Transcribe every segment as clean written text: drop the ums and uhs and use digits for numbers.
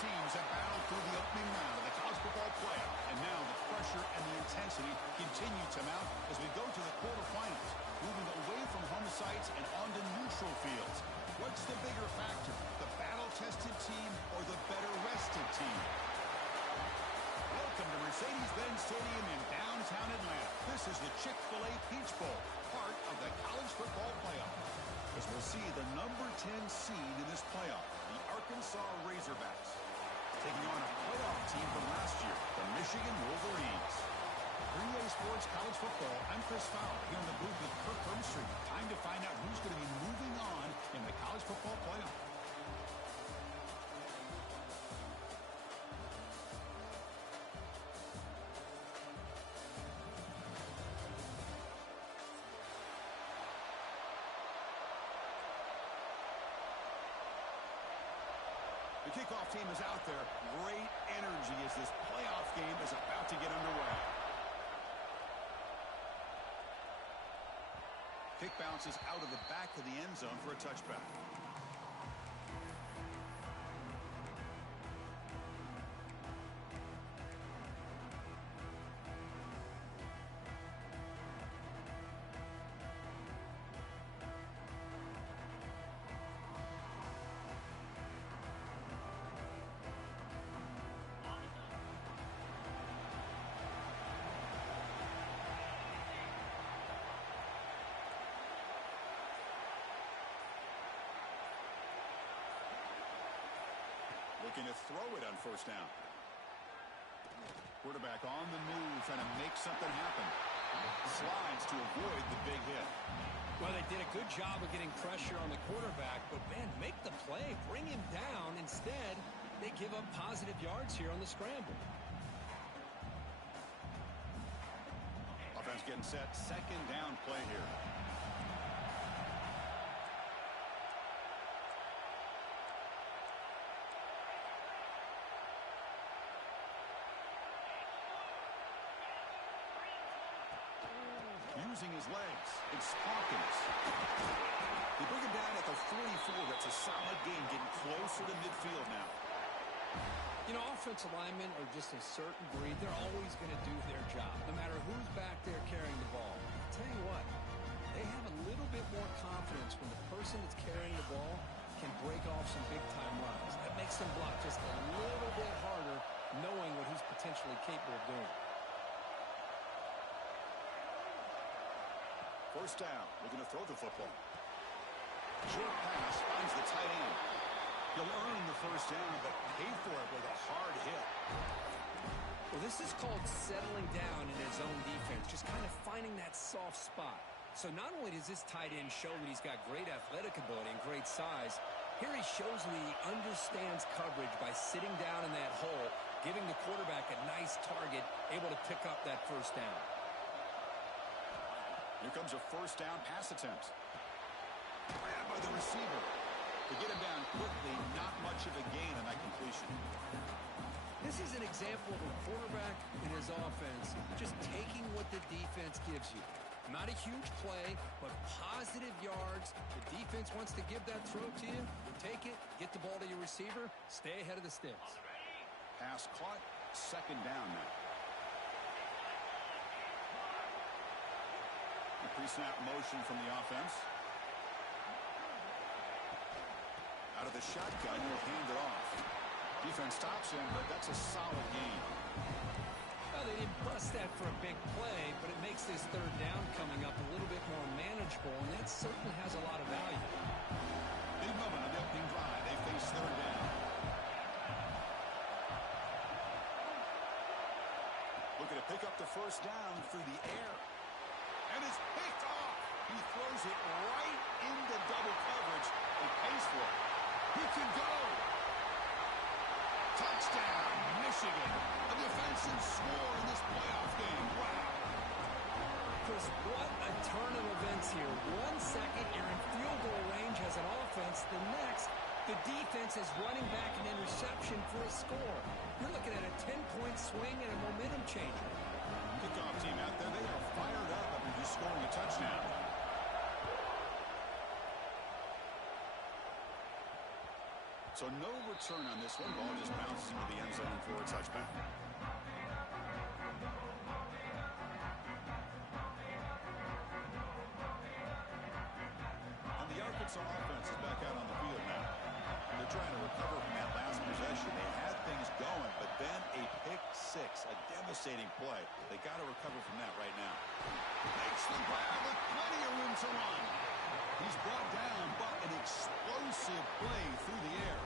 teams have battled through the opening round of the college football playoff, and now the pressure and the intensity continue to mount as we go to the quarterfinals, moving away from home sites and onto neutral fields. What's the bigger factor, the battle-tested team or the better-rested team? Welcome to Mercedes-Benz Stadium in downtown Atlanta. This is the Chick-fil-A Peach Bowl, part of the college football playoff. As we'll see the number 10 seed in this playoff, the Arkansas Razorbacks, taking on a playoff team from last year, the Michigan Wolverines. 3A Sports College Football, I'm Chris Fowler, here in the booth with Kirk Hermstreet. Time to find out who's going to be moving on in the college football playoff. The kickoff team is out there. Great energy as this playoff game is about to get underway. Kick bounces out of the back of the end zone for a touchback. Looking to throw it on first down. Quarterback on the move, trying to make something happen. Slides to avoid the big hit. Well, they did a good job of getting pressure on the quarterback, but, man, make the play, bring him down. Instead, they give up positive yards here on the scramble. Offense getting set, second down play here. Using his legs, it's Hawkins. They bring him down at the 44. That's a solid game, getting closer to midfield now. You know, offensive linemen are just a certain breed. They're always going to do their job, no matter who's back there carrying the ball. I'll tell you what, they have a little bit more confidence when the person that's carrying the ball can break off some big-time runs. That makes them block just a little bit harder, knowing what he's potentially capable of doing. First down, looking to throw the football. Short pass finds the tight end. He'll earn the first down, but pay for it with a hard hit. Well, this is called settling down in his own defense, just kind of finding that soft spot. So not only does this tight end show that he's got great athletic ability and great size, here he shows that he understands coverage by sitting down in that hole, giving the quarterback a nice target, able to pick up that first down. Here comes a first down pass attempt. Grabbed by the receiver. To get him down quickly, not much of a gain on that completion. This is an example of a quarterback in his offense just taking what the defense gives you. Not a huge play, but positive yards. The defense wants to give that throw to you. Take it, get the ball to your receiver, stay ahead of the sticks. Pass caught, second down now. Pre-snap motion from the offense. Out of the shotgun, he'll hand it off. Defense stops him, but that's a solid gain. Well, they didn't bust that for a big play, but it makes this third down coming up a little bit more manageable, and that certainly has a lot of value. Big moment on the opening drive. They face third down. Looking to pick up the first down through the air. And it's picked off. He throws it right into double coverage and pays for it. He can go. Touchdown, Michigan. A defensive score in this playoff game. Wow. Chris, what a turn of events here. 1 second, you're in field goal range as an offense. The next, the defense is running back an interception for a score. You're looking at a 10-point swing and a momentum changer. Kickoff team out there, they are fired up after just scoring a touchdown. So no return on this one. Ball just bounces into the end zone for a touchback. And the Arkansas offense is back out on the field now. They're trying to recover from that last possession. They had things going, but then a pick six, a devastating play. They got to recover from that right now. Makes the grab with plenty of room to run. He's brought down, but an explosive play through the air.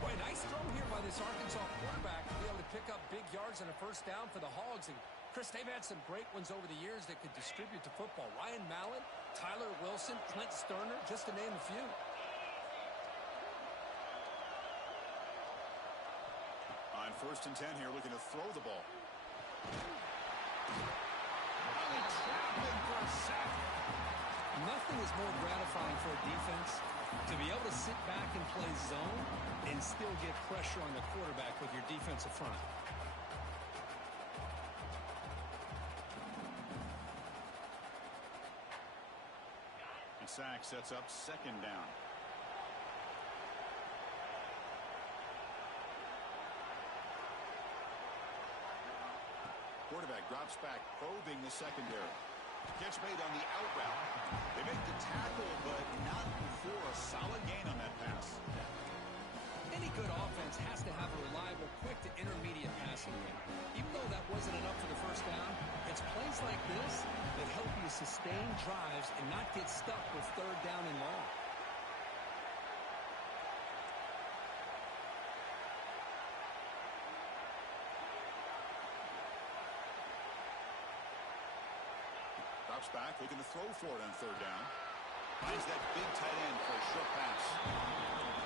Boy, nice throw here by this Arkansas quarterback to be able to pick up big yards and a first down for the Hogs. And Chris, they've had some great ones over the years that could distribute the football. Ryan Mallett, Tyler Wilson, Clint Sterner, just to name a few. On 1st and 10 here, looking to throw the ball. For a sack. Nothing is more gratifying for a defense to be able to sit back and play zone and still get pressure on the quarterback with your defensive front. Ncaa sets up 2nd down. Quarterback drops back, probing the secondary. Catch made on the out route. They make the tackle, but not before a solid gain on that pass. Any good offense has to have a reliable, quick to intermediate passing game. Even though that wasn't enough for the first down, it's plays like this that help you sustain drives and not get stuck with 3rd down and long. Drops back, looking to throw for it on 3rd down. Finds that big tight end for a short pass.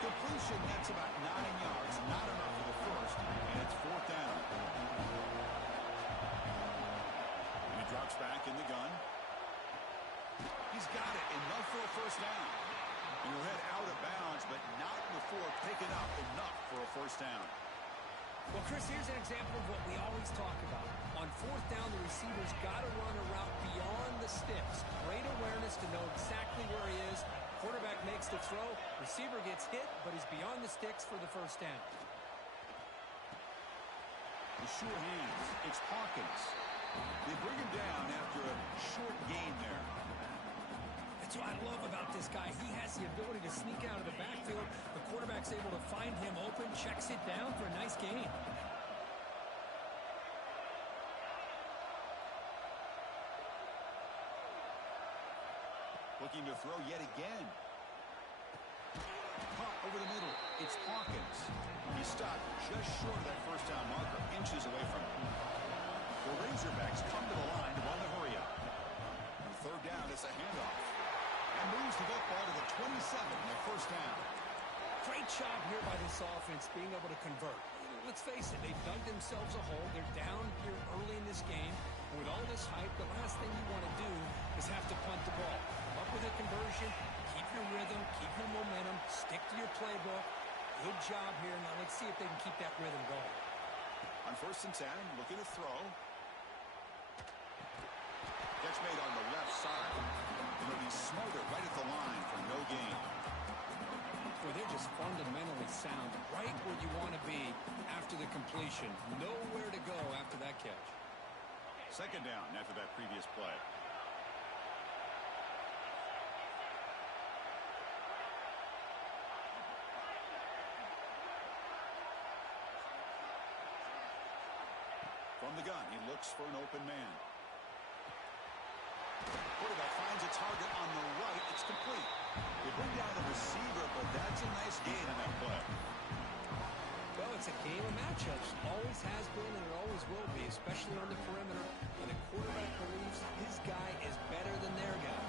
Completion nets about 9 yards, not enough for the first, and it's 4th down. And he drops back in the gun. He's got it, enough for a first down. And he'll head out of bounds, but not before picking up enough for a first down. Well, Chris, here's an example of what we always talk about. On 4th down, the receiver's got to run a route beyond the sticks. Great awareness to know exactly where he is. Quarterback makes the throw. Receiver gets hit, but he's beyond the sticks for the first down. The sure hands. It's Hawkins. They bring him down after a short gain there. That's what I love about this guy. He has the ability to sneak out of the backfield. The quarterback's able to find him open, checks it down for a nice gain. Looking to throw yet again. Pump over the middle. It's Hawkins. He stopped just short of that first down marker, inches away from it. The Razorbacks come to the line to run the hurry up. On 3rd down, it's a handoff. And moves the football to the 27 on the first down. Great job here by this offense being able to convert. Let's face it, they've dug themselves a hole. They're down here early in this game. And with all this hype, the last thing you want to do is have to punt the ball. Come up with a conversion, keep your rhythm, keep your momentum, stick to your playbook. Good job here. Now let's see if they can keep that rhythm going. On 1st and 10, looking to throw. Catch made on the left side. It'll be smothered right at the line for no gain. Well, they're just fundamentally sound, right where you want to be after the completion. Nowhere to go after that catch. 2nd down after that previous play. From the gun, he looks for an open man. Quarterback finds a target on the right. It's complete. They bring down the receiver, but that's a nice gain on that play. Well, it's a game of matchups. Always has been and it always will be, especially on the perimeter. And the quarterback believes his guy is better than their guy.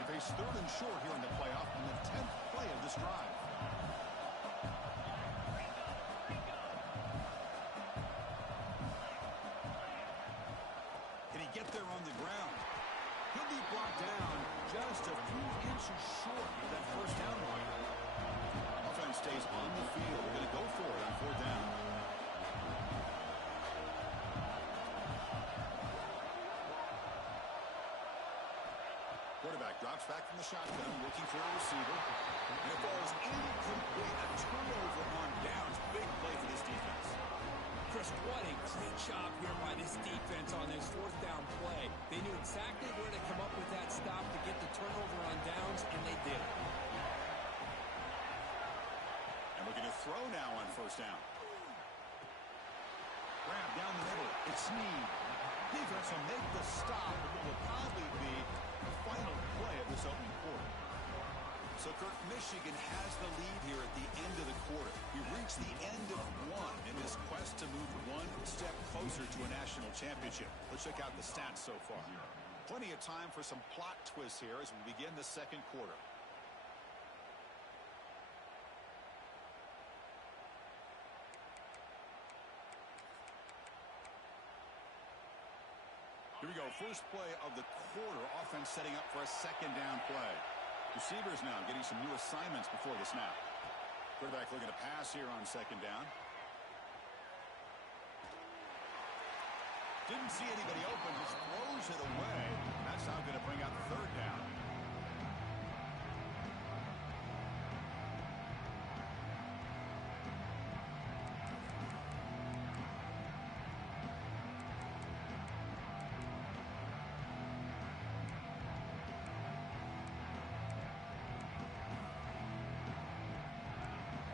They face 3rd and short here in the playoff in the 10th play of this drive. Can he get there on the ground? He'll be brought down just a few inches short of that first down line. Offense stays on the field. They're going to go for it on 4th down. Quarterback drops back from the shotgun, looking for a receiver. And it falls incomplete. A knew exactly where to come up with that stop to get the turnover on downs, and they did. And we're going to throw now on first down. Grab down the middle. It's Ncaa. Defense will make the stop, and what will probably be the final play of this opening quarter. So, Kirk, Michigan has the lead here at the end of the quarter. We reached the end of one in this quest to move one step closer to a national championship. Let's check out the stats so far. Plenty of time for some plot twists here as we begin the second quarter. Here we go. First play of the quarter. Offense setting up for a second down play. Receivers now getting some new assignments before the snap. Quarterback looking to pass here on second down. Didn't see anybody open, just throws it away. That's now going to bring out third down.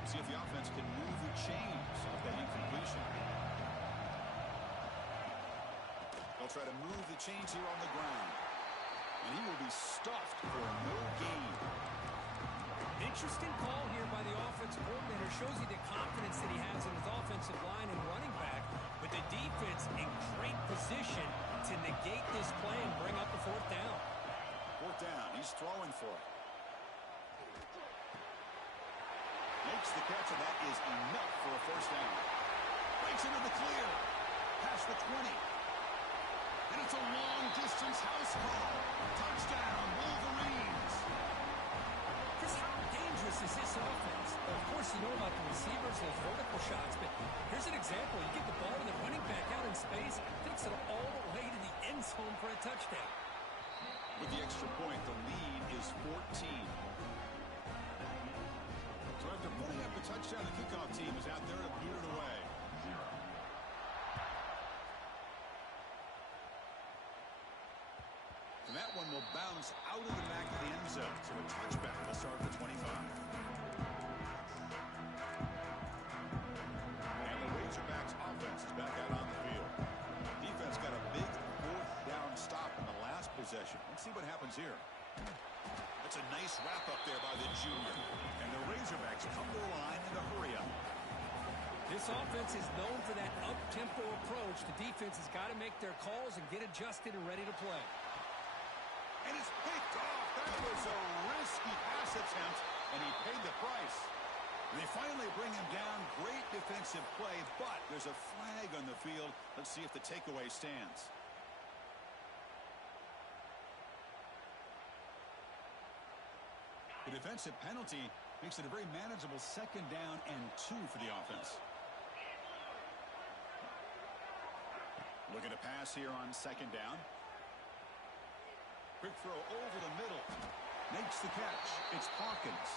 See if the offense can move the chains of that incompletion. They'll try to move the chains here on the ground. And he will be stuffed for no gain. Interesting call here by the offensive coordinator. Shows you the confidence that he has in his offensive line and running back. But the defense in great position to negate this play and bring up the fourth down. Fourth down. He's throwing for it. Makes the catch, and that is enough for a first down. Breaks into the clear. Past the 20. And it's a long-distance house call. Touchdown, Wolverines. Chris, how dangerous is this offense? Well, of course, you know about the receivers, those vertical shots, but here's an example. You get the ball to the running back out in space, takes it all the way to the end zone for a touchdown. With the extra point, the lead is 14. So after putting up a touchdown, the kickoff team is out there to boot it away. And that one will bounce out of the back of the end zone. So a touchback will start for 25. And the Razorbacks offense is back out on the field. Defense got a big fourth down stop in the last possession. Let's see what happens here. That's a nice wrap-up there by the junior. And the Razorbacks come to the line in a hurry-up. This offense is known for that up-tempo approach. The defense has got to make their calls and get adjusted and ready to play. And it's picked off. That was a risky pass attempt, and he paid the price. And they finally bring him down. Great defensive play, but there's a flag on the field. Let's see if the takeaway stands. The defensive penalty makes it a very manageable second down and 2 for the offense. Looking to pass here on second down. Quick throw over the middle. Makes the catch. It's Hawkins.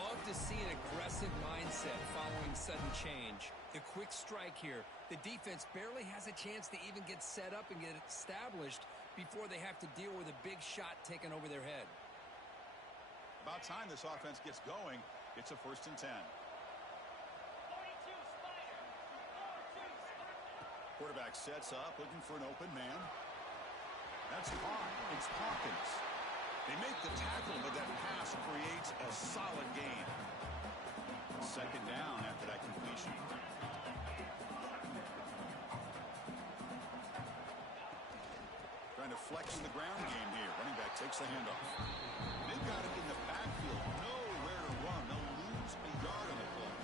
Love to see an aggressive mindset following sudden change. The quick strike here. The defense barely has a chance to even get set up and get established before they have to deal with a big shot taken over their head. About time this offense gets going. It's a 1st and 10. Quarterback sets up, looking for an open man. That's caught. It's Hawkins. They make the tackle, but that pass creates a solid gain. Second down after that completion. Trying to flex the ground game here. Running back takes the handoff. They've got it in the backfield. Nowhere to run. They'll lose a yard on the play.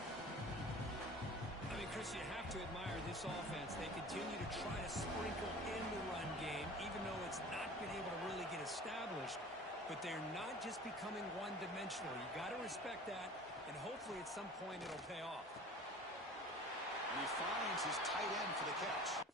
I mean, Chris, you have to admire this offense. They continue to try to sprinkle in the run game, even though it's not been able to really get established. But they're not just becoming one-dimensional. You got to respect that, and hopefully at some point it'll pay off. And he finds his tight end for the catch.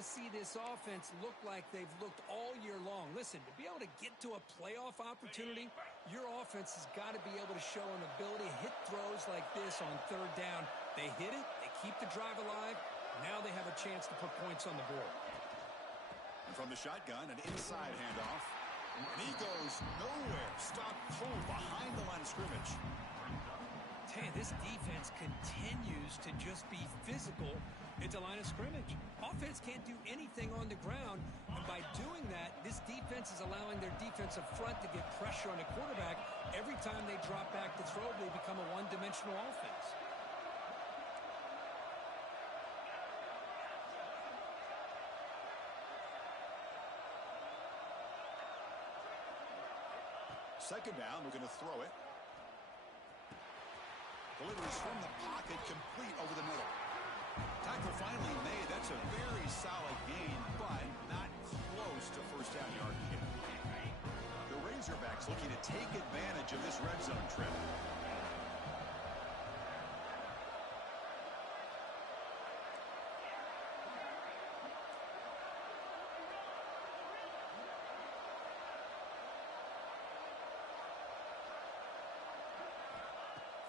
to see this offense look like they've looked all year long. Listen, to be able to get to a playoff opportunity, your offense has got to be able to show an ability to hit throws like this on third down. They hit it, they keep the drive alive, now they have a chance to put points on the board. And from the shotgun, an inside handoff. And he goes nowhere. Stopped cold behind the line of scrimmage. Tell you, this defense continues to just be physical at the line of scrimmage. Offense can't do anything on the ground, and by doing that, this defense is allowing their defensive front to get pressure on the quarterback. Every time they drop back to throw, they become a one-dimensional offense. Second down, we're going to throw it. Delivers from the pocket, complete over the middle. Tackle finally made. That's a very solid gain, but not close to first down yardage. The Razorbacks looking to take advantage of this red zone trip.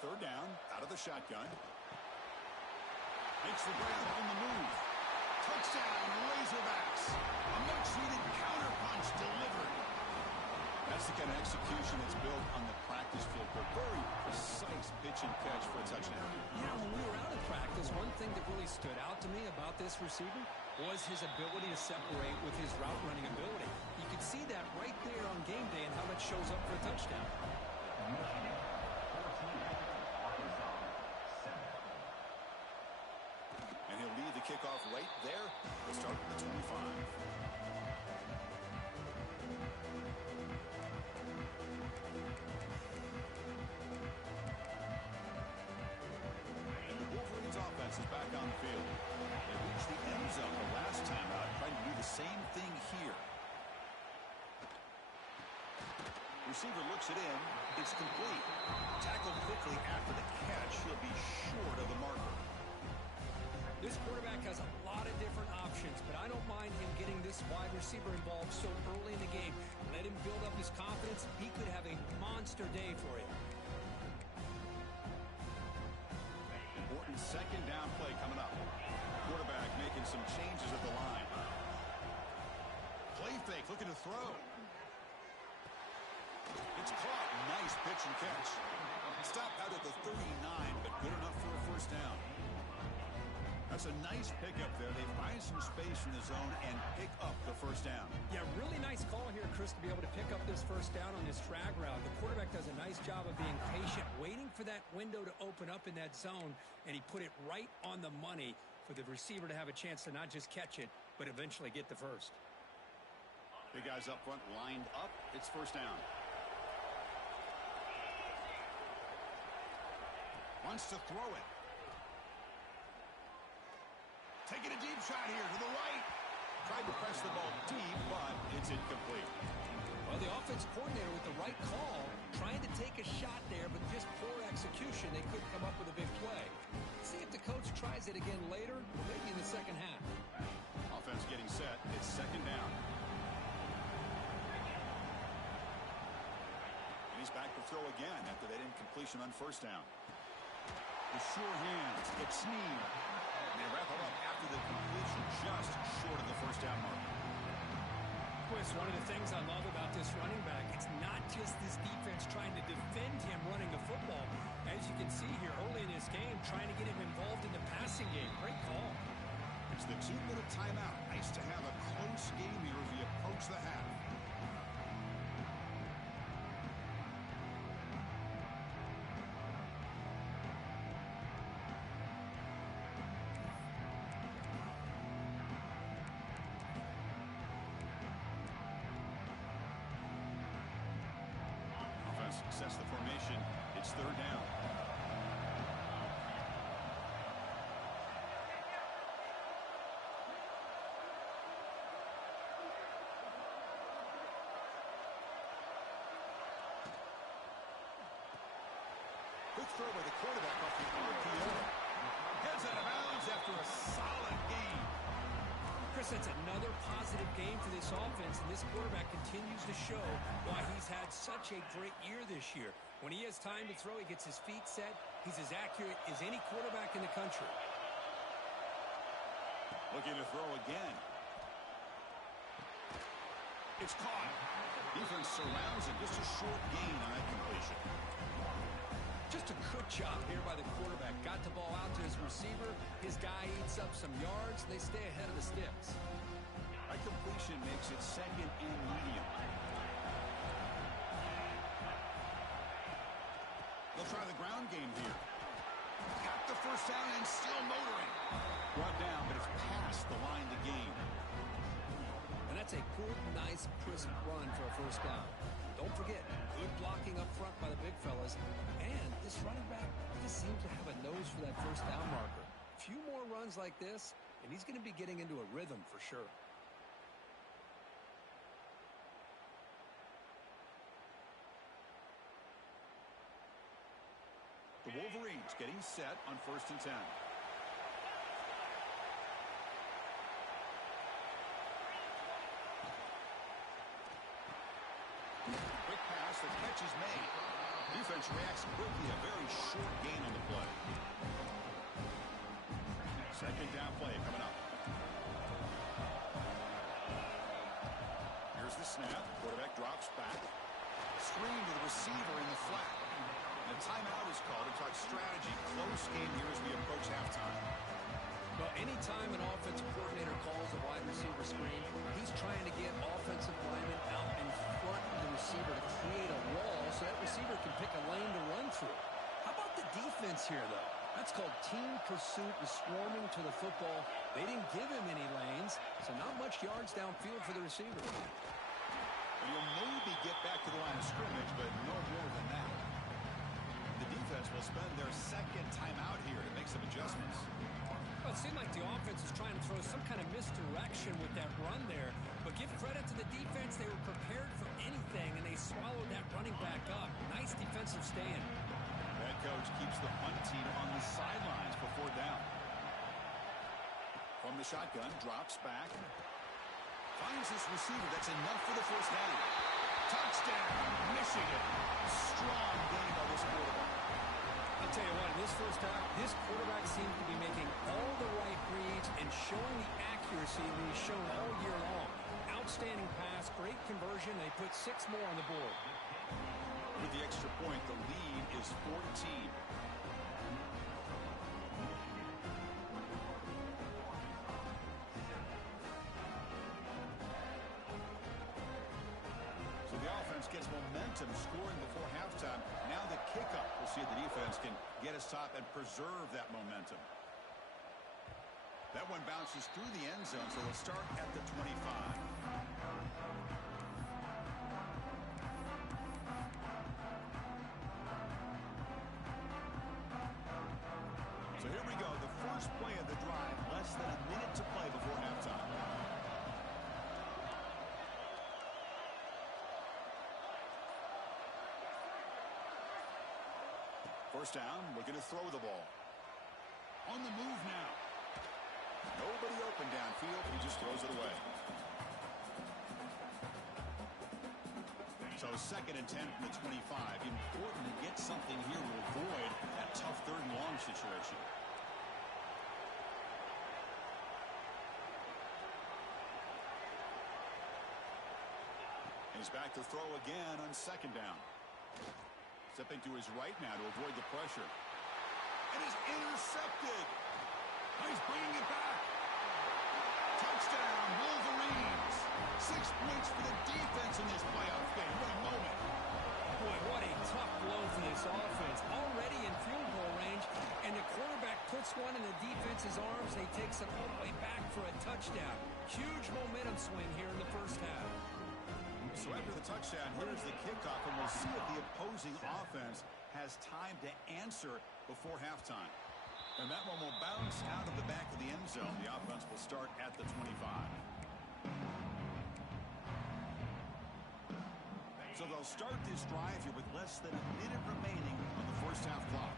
Third down, out of the shotgun. Makes the grab on the move. Touchdown, Razorbacks. A much-needed counterpunch delivered. That's the kind of execution that's built on the practice field. A very precise pitch and catch for a touchdown. Yeah, when we were out of practice, one thing that really stood out to me about this receiver was his ability to separate with his route running ability. You could see that right there on game day and how that shows up for a touchdown. And he'll lead the kickoff right there. We'll start at the 25. And the Wolverines offense is back on the field. They reached the end zone the last time out, trying to do the same thing here. Receiver looks it in. It's complete. Tackled quickly after the catch. He'll be short of the marker. This quarterback has a lot of different options, but I don't mind him getting this wide receiver involved so early in the game. Let him build up his confidence. He could have a monster day for you. Important second down play coming up. Quarterback making some changes at the line. Play fake, looking to throw. It's caught. Nice pitch and catch. Stopped out at the 39, but good enough for a first down. That's a nice pickup there. They find some space in the zone and pick up the first down. Yeah, really nice call here, Chris, to be able to pick up this first down on this drag route. The quarterback does a nice job of being patient, waiting for that window to open up in that zone, and he put it right on the money for the receiver to have a chance to not just catch it, but eventually get the first. Big guys up front lined up. It's first down. Wants to throw it. Taking a deep shot here to the right. Tried to press the ball deep, but it's incomplete. Well, the offense coordinator with the right call, trying to take a shot there, but just poor execution. They couldn't come up with a big play. See if the coach tries it again later, or maybe in the second half. Offense getting set. It's second down. And he's back to throw again after that incompletion on first down. The sure hands get Sneed. They wrap it up after the completion, just short of the first down mark. Chris, one of the things I love about this running back, it's not just this defense trying to defend him running the football. As you can see here early in this game, trying to get him involved in the passing game. Great call. It's the 2-minute timeout. Nice to have a close game here as we approach the half. Sets the formation. It's third down. Quick throw by the quarterback off the RPO. Heads out of bounds after a solid gain. Chris, that's another positive game for this offense, and this quarterback continues to show why he's had such a great year this year. When he has time to throw, he gets his feet set. He's as accurate as any quarterback in the country. Looking to throw again. It's caught. Defense surrounds it. Just a short gain on that completion. Just a good job here by the quarterback. Got the ball out to his receiver. His guy eats up some yards. They stay ahead of the sticks. That completion makes it second and medium. They'll try the ground game here. Got the first down and still motoring. Brought down, but it's past the line to gain. And that's a good, nice, crisp run for a first down. Don't forget, good blocking up front by the big fellas. And this running back just seems to have a nose for that first down marker. A few more runs like this, and he's going to be getting into a rhythm for sure. The Wolverines getting set on 1st and 10. Quick pass, the catch is made. Defense reacts quickly, a very short gain on the play. Second down play coming up. Here's the snap. Quarterback drops back. Screen to the receiver in the flat. And a timeout is called to talk strategy. Close game here as we approach halftime. Well, anytime an offensive coordinator calls a wide receiver screen, he's trying to get offensive linemen out in front of the receiver to create a wall so that receiver can pick a lane to run through. How about the defense here, though? That's called team pursuit and swarming to the football. They didn't give him any lanes, so not much yards downfield for the receiver. You'll maybe get back to the line of scrimmage, but no more than that. The defense will spend their second timeout here to make some adjustments. Well, it seemed like the offense was trying to throw some kind of misdirection with that run there. But give credit to the defense. They were prepared for anything, and they swallowed that running back up. Nice defensive stand. Head coach keeps the punt team on the sidelines for 4th down. From the shotgun, drops back. Finds his receiver. That's enough for the first down. Touchdown, Michigan. Strong game by this quarterback. I'll tell you what, in this first half, this quarterback seems to be making all the right reads and showing the accuracy that he's shown all year long. Outstanding pass, great conversion. They put 6 more on the board. With the extra point, the lead is 14. So the offense gets momentum scoring before halftime. Now the kickoff. We'll see if the defense can get a stop and preserve that momentum. That one bounces through the end zone, so they'll start at the 25. So here we go, the first play of the drive, less than a minute to play before halftime. First down, looking to throw the ball. On the move now. Nobody open downfield, he just throws it away. So 2nd and 10 from the 25. Important to get something here to avoid that tough 3rd and long situation. He's back to throw again on 2nd down. Stepping to his right now to avoid the pressure. And is intercepted. He's bringing it back. Touchdown, Wolverines. 6 points for the defense in this playoff game. What a moment. Boy, what a tough blow for this offense. Already in field goal range, and the quarterback puts one in the defense's arms, and he takes it all the way back for a touchdown. Huge momentum swing here in the first half. So after the touchdown, here's the kickoff, and we'll see if the opposing offense has time to answer before halftime. And that one will bounce out of the back of the end zone. The offense will start at the 25. So they'll start this drive here with less than a minute remaining on the first half clock.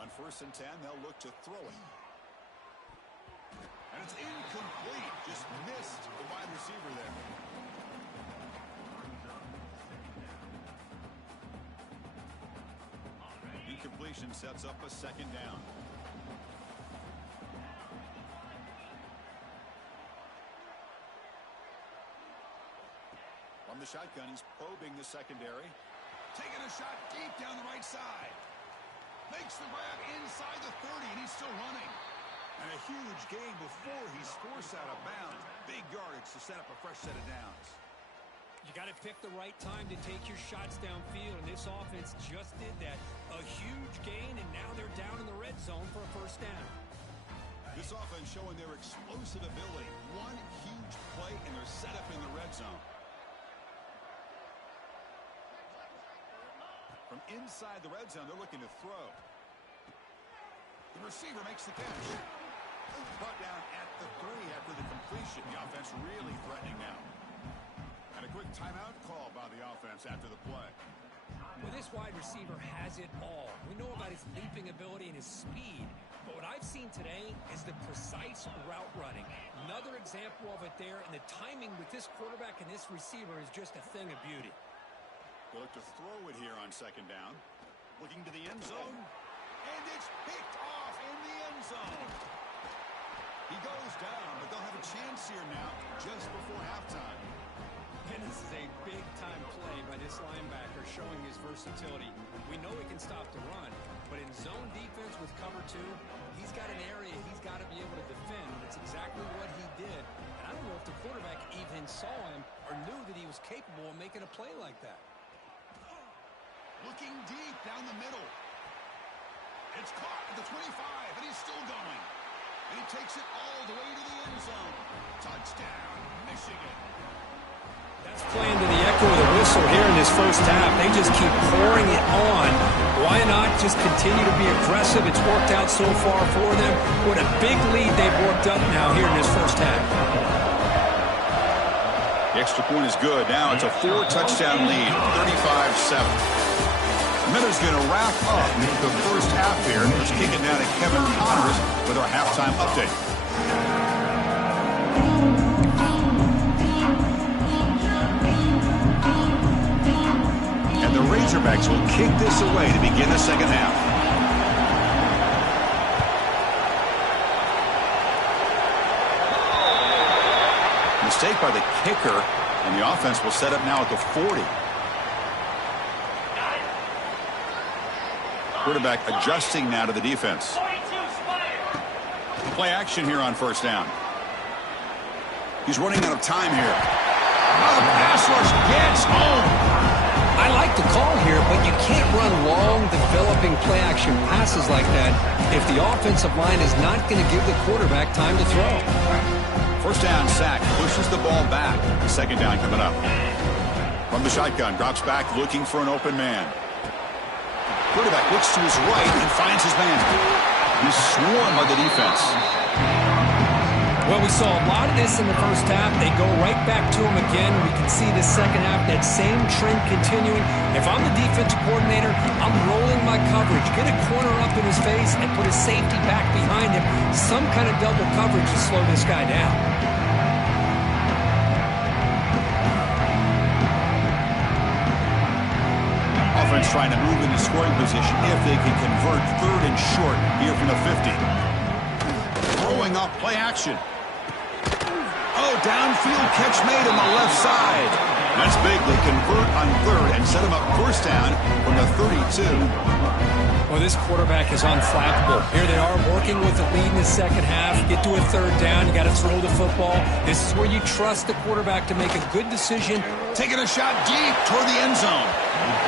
On 1st and 10, they'll look to throw it. And That's incomplete. Just missed the wide receiver there. Incompletion sets up a second down. From the shotgun, he's probing the secondary. Taking a shot deep down the right side. Makes the grab inside the 30, and he's still running. And a huge gain before he's forced out of bounds. Big yardage to set up a fresh set of downs. You got to pick the right time to take your shots downfield, and this offense just did that. A huge gain, and now they're down in the red zone for a first down. This offense showing their explosive ability. One huge play, and they're set up in the red zone. From inside the red zone, they're looking to throw. The receiver makes the catch. Brought down at the 3 after the completion. The offense really threatening now. And a quick timeout call by the offense after the play. Well, this wide receiver has it all. We know about his leaping ability and his speed. But what I've seen today is the precise route running. Another example of it there. And the timing with this quarterback and this receiver is just a thing of beauty. They look to throw it here on second down. Looking to the end zone. And it's picked off in the end zone. He goes down, but they'll have a chance here now just before halftime. And this is a big-time play by this linebacker showing his versatility. We know he can stop the run, but in zone defense with cover 2, he's got an area he's got to be able to defend. That's exactly what he did. And I don't know if the quarterback even saw him or knew that he was capable of making a play like that. Looking deep down the middle. It's caught at the 25, and he's still going. And he takes it all the way to the end zone. Touchdown, Michigan. That's playing to the echo of the whistle here in this first half. They just keep pouring it on. Why not just continue to be aggressive? It's worked out so far for them. What a big lead they've worked up now here in this first half. The extra point is good. Now it's a 4-touchdown lead, 35-7. Miller's going to wrap up the first half here. Let's kick it down to Kevin Connors with our halftime update. And the Razorbacks will kick this away to begin the second half. Mistake by the kicker, and the offense will set up now at the 40. Quarterback adjusting now to the defense. Play action here on first down. He's running out of time here. Oh, the pass rush gets home. I like the call here, but you can't run long, developing play-action passes like that if the offensive line is not going to give the quarterback time to throw. First down sack, pushes the ball back. Second down coming up. From the shotgun, drops back looking for an open man. Quarterback looks to his right and finds his man. He's swarmed by the defense. Well, we saw a lot of this in the first half. They go right back to him again. We can see the second half, that same trend continuing. If I'm the defensive coordinator, I'm rolling my coverage. Get a corner up in his face and put a safety back behind him. Some kind of double coverage to slow this guy down. Offense trying to move into scoring position if they can convert third and short here from the 50. Throwing up play action. Oh, downfield catch made on the left side. That's big. They convert on third and set him up first down from the 32. Well, this quarterback is unflappable. Here they are working with the lead in the second half. Get to a third down. You got to throw the football. This is where you trust the quarterback to make a good decision. Taking a shot deep toward the end zone.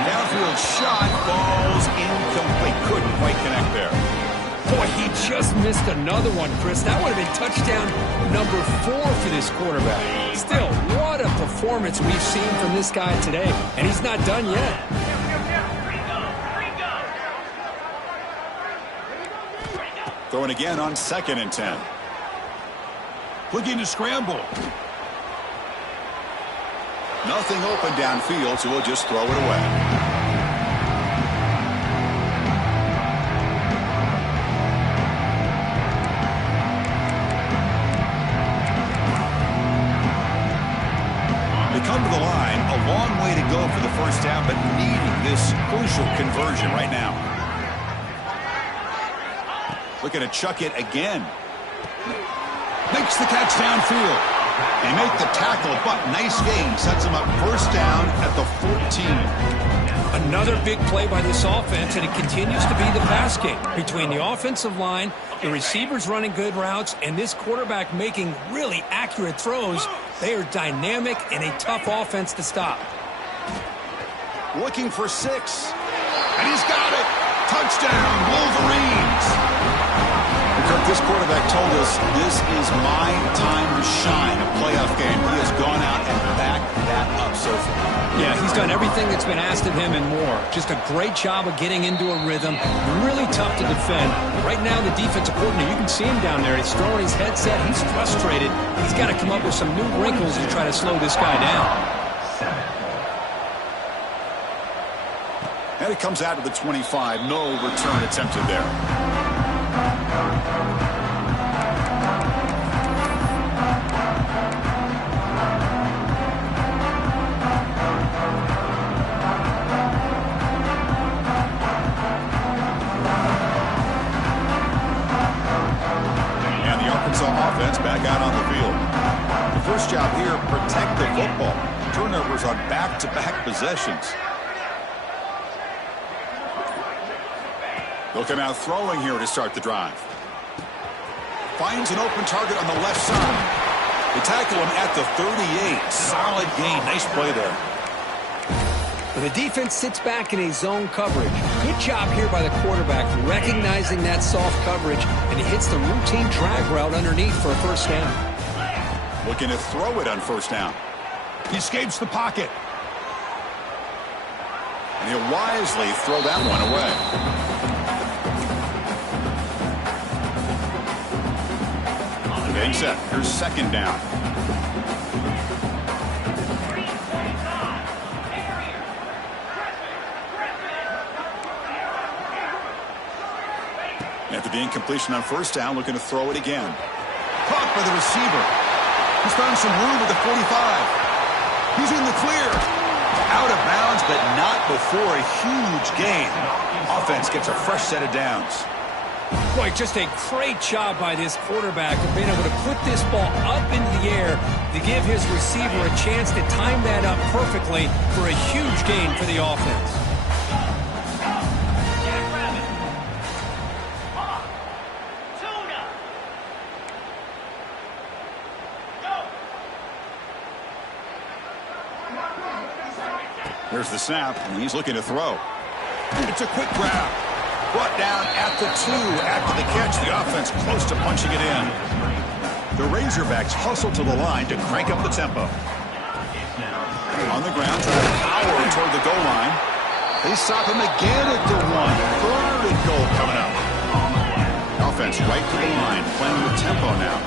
Downfield shot falls incomplete. Couldn't quite connect there. Boy, he just missed another one, Chris. That would have been touchdown number 4 for this quarterback. Still, what a performance we've seen from this guy today. And he's not done yet. Throwing again on 2nd and 10. Looking to scramble. Nothing open downfield, so we'll just throw it away. this crucial conversion right now. Looking to chuck it again. Makes the catch downfield. They make the tackle, but nice gain. Sets him up first down at the 14. Another big play by this offense, and it continues to be the pass game. Between the offensive line, the receivers running good routes, and this quarterback making really accurate throws, they are dynamic and a tough offense to stop. Looking for 6. And he's got it. Touchdown, Wolverines. Kirk, this quarterback told us this is my time to shine, a playoff game. He has gone out and backed that up so far. Yeah, he's done everything that's been asked of him and more. Just a great job of getting into a rhythm. Really tough to defend. Right now, the defensive coordinator, you can see him down there. He's throwing his headset. He's frustrated. He's got to come up with some new wrinkles to try to slow this guy down. And it comes out to the 25. No return attempted there. And the Arkansas offense back out on the field. The first job here, protect the football. Turnovers on back-to-back possessions. They'll come out throwing here to start the drive. Finds an open target on the left side. They tackle him at the 38. Solid gain. Nice play there. The defense sits back in a zone coverage. Good job here by the quarterback, recognizing that soft coverage, and he hits the routine drag route underneath for a first down. Looking to throw it on first down. He escapes the pocket. And he'll wisely throw that one away. Getting set. Here's second down. After the incompletion on first down, looking to throw it again. Caught by the receiver. He's found some room at the 45. He's in the clear. Out of bounds, but not before a huge gain. Offense gets a fresh set of downs. Boy, just a great job by this quarterback of being able to put this ball up into the air to give his receiver a chance to time that up perfectly for a huge gain for the offense. Here's the snap, and he's looking to throw. It's a quick grab. Brought down at the 2 after the catch. The offense close to punching it in. The Razorbacks hustle to the line to crank up the tempo. On the ground, trying to power toward the goal line. They stop him again at the 1. 3rd and goal coming up. Offense right to the line, playing with tempo now.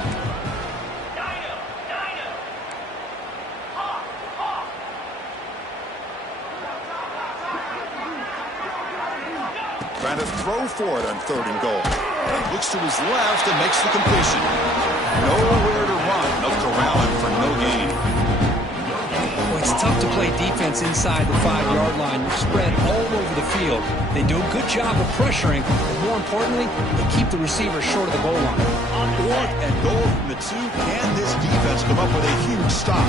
Trying to throw for it on 3rd and goal. Looks to his left and makes the completion. Nowhere to run. They'll corral him for no gain. Well, it's tough to play defense inside the 5-yard line. You're spread all over the field. They do a good job of pressuring, but more importantly, they keep the receiver short of the goal line. 4th and goal from the 2. Can this defense come up with a huge stop?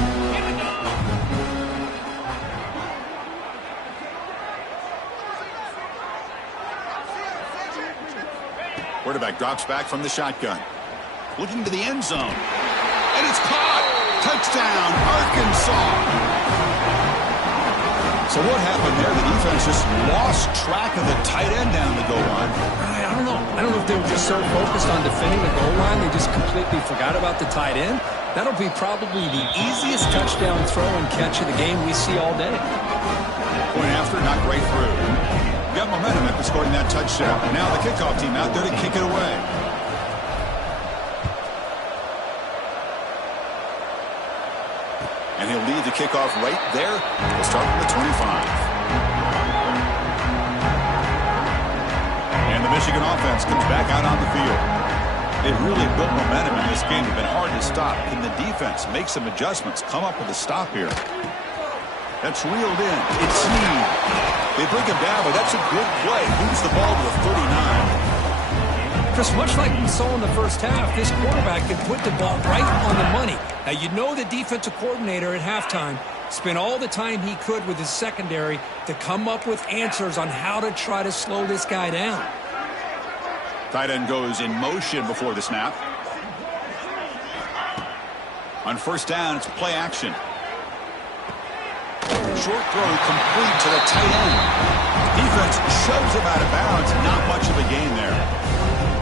Quarterback drops back from the shotgun. Looking to the end zone. And it's caught. Touchdown, Arkansas. So what happened there? The defense just lost track of the tight end down the goal line. I don't know. I don't know if they were just so focused on defending the goal line, they just completely forgot about the tight end. That'll be probably the easiest touchdown throw and catch of the game we see all day. Point after, not great through. Got momentum after scoring that touchdown. Now the kickoff team out there to kick it away. And he'll lead the kickoff right there. We'll start from the 25. And the Michigan offense comes back out on the field. They've really built momentum in this game. It's been hard to stop. Can the defense make some adjustments, come up with a stop here? That's reeled in. It's Snead. They bring him down, but that's a good play. Moves the ball to the 39. Chris, much like we saw in the first half, this quarterback can put the ball right on the money. Now, you know the defensive coordinator at halftime spent all the time he could with his secondary to come up with answers on how to try to slow this guy down. Tight end goes in motion before the snap. On first down, it's play action. Short throw complete to the tight end. Defense shoves him out of bounds. Not much of a gain there.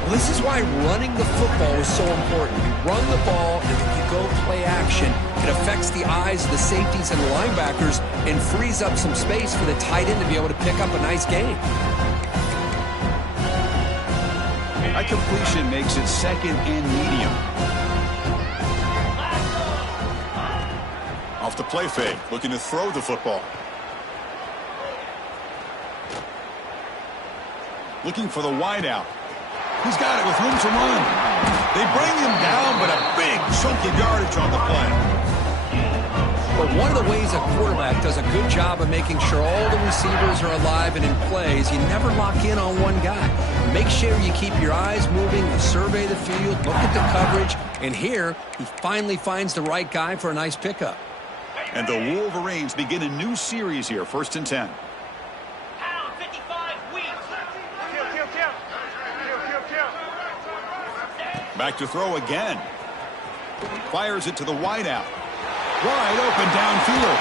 Well, this is why running the football is so important. You run the ball, and then you go play action. It affects the eyes of the safeties and the linebackers and frees up some space for the tight end to be able to pick up a nice gain. That completion makes it second and medium. Off the play fake, looking to throw the football. Looking for the wideout. He's got it with room to run. They bring him down, but a big chunk of yardage on the play. But one of the ways a quarterback does a good job of making sure all the receivers are alive and in play is you never lock in on one guy. Make sure you keep your eyes moving, you survey the field, look at the coverage, and here he finally finds the right guy for a nice pickup. And the Wolverines begin a new series here, 1st and 10. Back to throw again. Fires it to the wideout. Wide open downfield.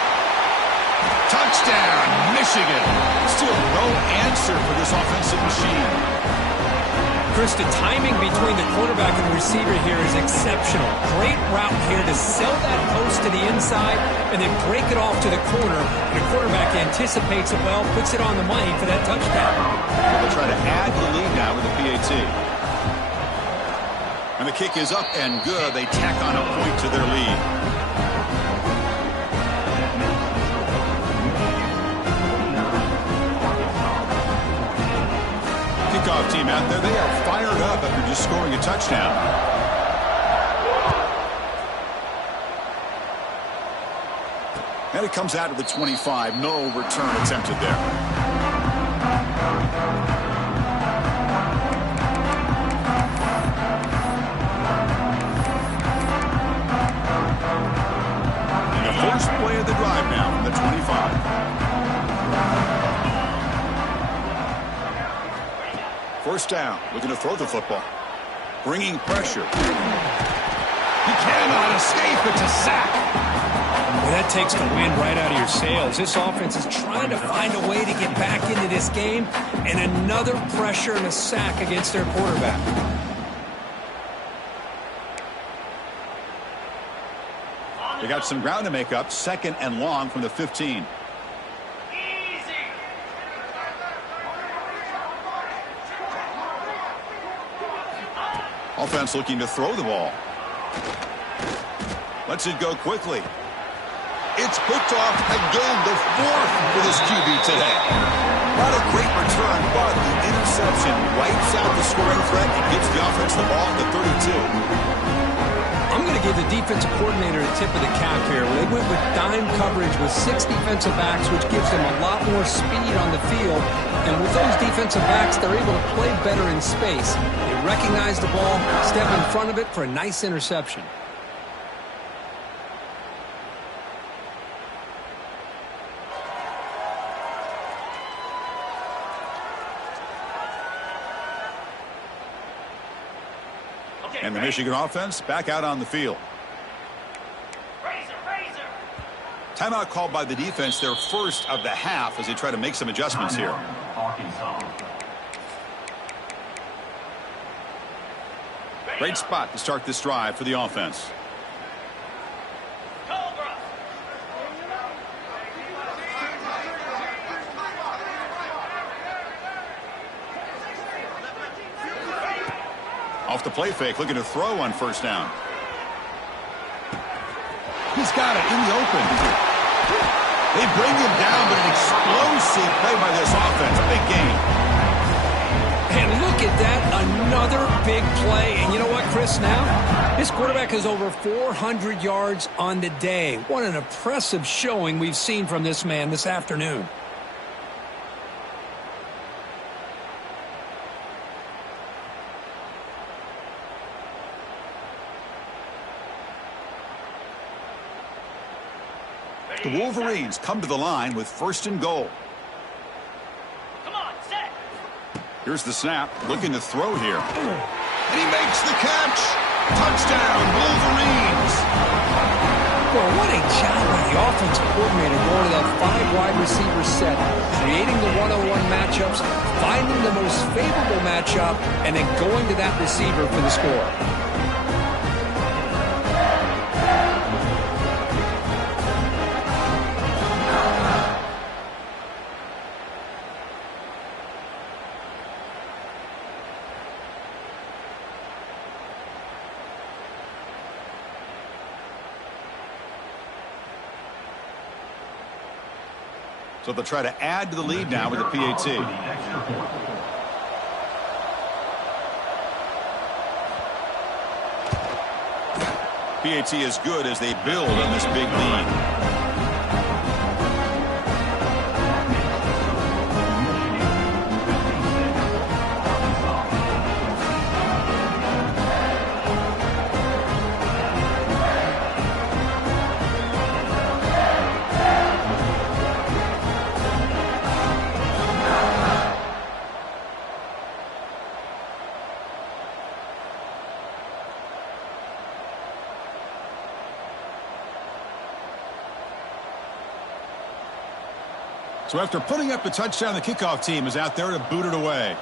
Touchdown, Michigan. Still no answer for this offensive machine. Chris, the timing between the quarterback and the receiver here is exceptional. Great route here to sell that post to the inside and then break it off to the corner. And the quarterback anticipates it well, puts it on the money for that touchdown. They'll try to add to the lead now with the PAT. And the kick is up and good. They tack on a point to their lead. Kickoff team out there. They are fired up after just scoring a touchdown. And it comes out of the 25. No return attempted there. First play of the drive now from the 25. First down, looking to throw the football. Bringing pressure. He cannot escape. It's a sack. Well, that takes the wind right out of your sails. This offense is trying to find a way to get back into this game, and another pressure and a sack against their quarterback. They got some ground to make up. 2nd and long from the 15. Offense looking to throw the ball. Lets it go quickly. It's picked off again, the 4th for this QB today. Not a great return, but the interception wipes out the scoring threat and gives the offense the ball at the 32. I'm going to give the defensive coordinator a tip of the cap here. They went with dime coverage with 6 defensive backs, which gives them a lot more speed on the field. And with those defensive backs, they're able to play better in space. They recognize the ball, step in front of it for a nice interception. And the Michigan offense back out on the field. Timeout called by the defense, their first of the half, as they try to make some adjustments here. Great spot to start this drive for the offense. Off the play fake, looking to throw on first down. He's got it in the open. They bring him down, but an explosive play by this offense. Big game. And look at that, another Another big play. And you know what, Chris, now? This quarterback has over 400 yards on the day. What an impressive showing we've seen from this man this afternoon. The Wolverines come to the line with 1st and goal. Come on, set. Here's the snap, looking to throw here. And he makes the catch. Touchdown, Wolverines. Well, what a job by the offensive coordinator going to that 5-wide receiver set, creating the one-on-one matchups, finding the most favorable matchup, and then going to that receiver for the score. So they'll try to add to the lead now with the PAT. PAT is good as they build on this big lead. So after putting up the touchdown, the kickoff team is out there to boot it away.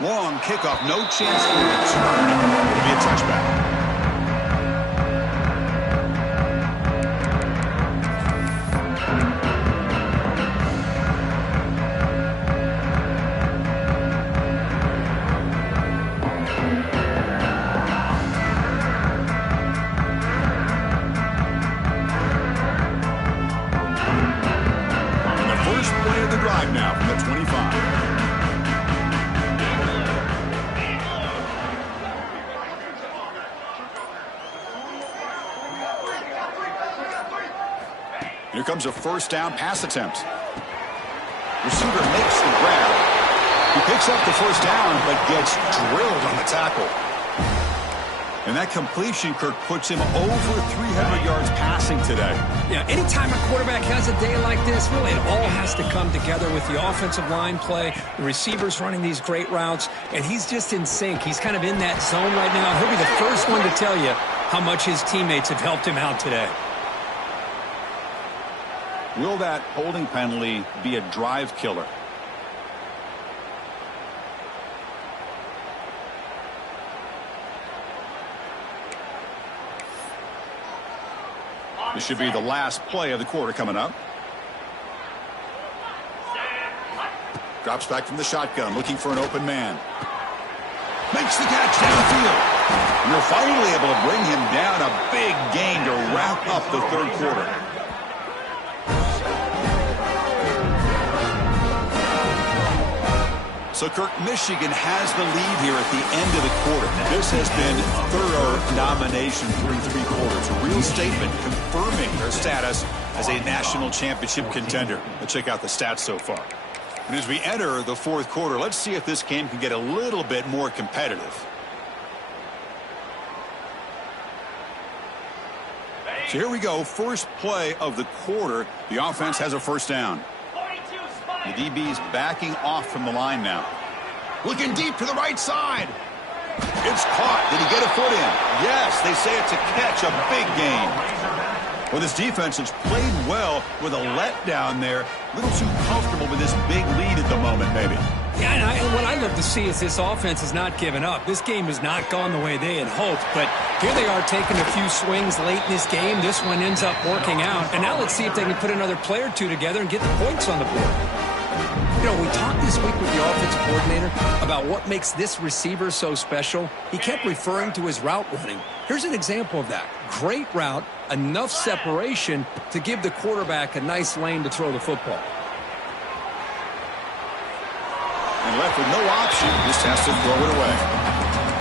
Long kickoff, no chance for a return. It'll be a touchback. Now from the 25. Here comes a 1st down pass attempt. Receiver makes the grab. He picks up the 1st down, but gets drilled on the tackle. And that completion, Kirk, puts him over 300 yards passing today. Yeah, anytime a quarterback has a day like this, really it all has to come together with the offensive line play, the receivers running these great routes, and he's just in sync. He's kind of in that zone right now. He'll be the first one to tell you how much his teammates have helped him out today. Will that holding penalty be a drive killer? This should be the last play of the quarter coming up. Drops back from the shotgun, looking for an open man. Makes the catch downfield. And they're finally able to bring him down. A big gain to wrap up the 3rd quarter. So, Kirk, Michigan has the lead here at the end of the quarter. This has been thorough domination through 3 quarters. A real statement confirming their status as a national championship contender. Let's check out the stats so far. And as we enter the 4th quarter, let's see if this game can get a little bit more competitive. So here we go. First play of the quarter. The offense has a 1st down. The DB's backing off from the line now. Looking deep to the right side. It's caught. Did he get a foot in? Yes, they say it's a catch, a big gain. Well, this defense has played well with a letdown there. A little too comfortable with this big lead at the moment, maybe. Yeah, and what I love to see is this offense has not given up. This game has not gone the way they had hoped, but here they are taking a few swings late in this game. This one ends up working out, and now let's see if they can put another play or two together and get the points on the board. You know, we talked this week with the offensive coordinator about what makes this receiver so special. He kept referring to his route running. Here's an example of that. Great route, enough separation to give the quarterback a nice lane to throw the football. And left with no option, just has to throw it away.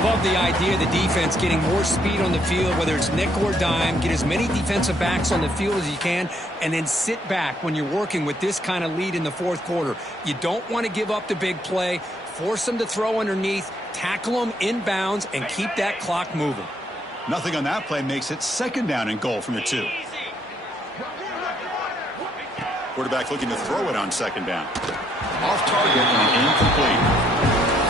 Love the idea of the defense getting more speed on the field, whether it's nickel or dime. Get as many defensive backs on the field as you can, and then sit back when you're working with this kind of lead in the fourth quarter. You don't want to give up the big play. Force them to throw underneath, tackle them inbounds, and keep that clock moving. Nothing on that play makes it second down and goal from the 2. Quarterback looking to throw it on second down. Off target and incomplete.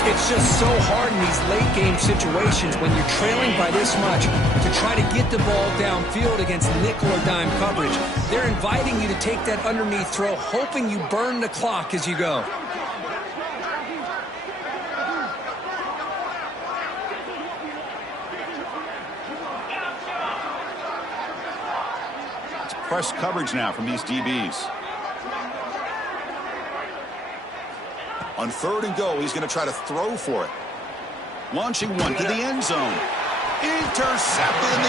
It's just so hard in these late game situations when you're trailing by this much to try to get the ball downfield against nickel or dime coverage. They're inviting you to take that underneath throw, hoping you burn the clock as you go. It's press coverage now from these DBs. On 3rd and goal, he's going to try to throw for it. Launching one to the end zone. Intercepted in the